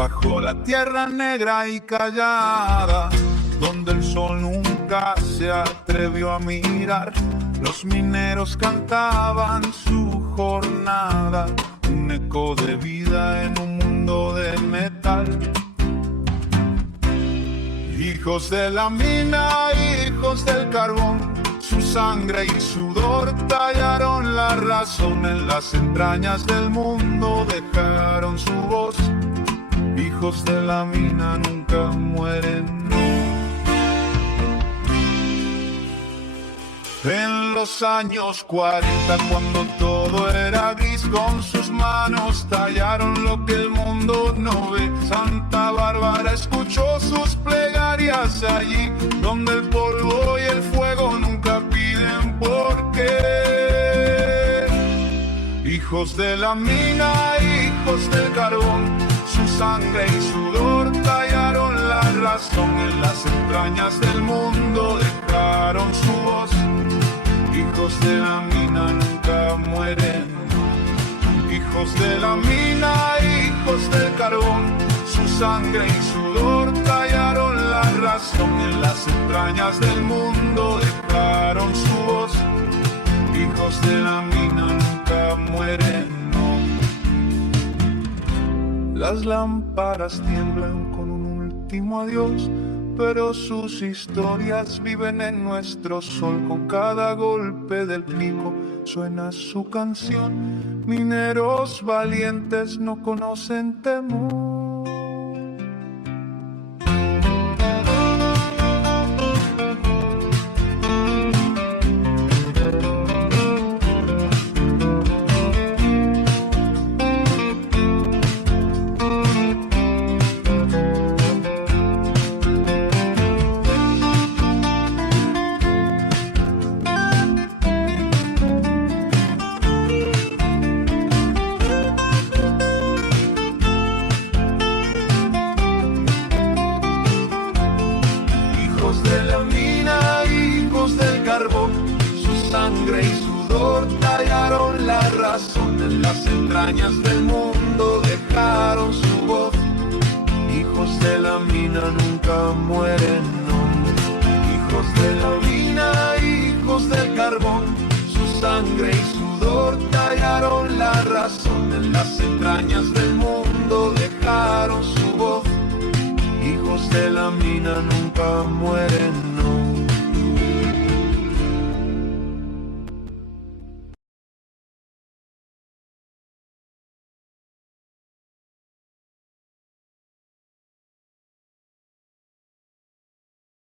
bajo la tierra negra y callada, donde el sol nunca se atrevió a mirar, los mineros cantaban su jornada, un eco de vida en un mundo de metal. Hijos de la mina, hijos del carbón, su sangre y sudor tallaron la razón, en las entrañas del mundo dejaron su voz. Hijos de la mina nunca mueren. En los años 40, cuando todo era gris, con sus manos tallaron lo que el mundo no ve. Santa Bárbara escuchó sus plegarias allí, donde el polvo y el fuego nunca piden por qué. Hijos de la mina, hijos del carbón, su sangre y sudor tallaron la razón, en las entrañas del mundo dejaron su voz. Hijos de la mina nunca mueren. Hijos de la mina, hijos del carbón, su sangre y sudor tallaron la razón, en las entrañas del mundo dejaron su voz. Hijos de la mina nunca mueren, no. Las lámparas tiemblan con un último adiós, pero sus historias viven en nuestro sol. Con cada golpe del pico suena su canción. Mineros valientes no conocen temor. Sangre y sudor tallaron la razón, en las entrañas del mundo dejaron su voz. Hijos de la mina nunca mueren, no. Hijos de la mina, hijos del carbón, su sangre y sudor tallaron la razón, en las entrañas del mundo dejaron su voz. Hijos de la mina nunca mueren, no.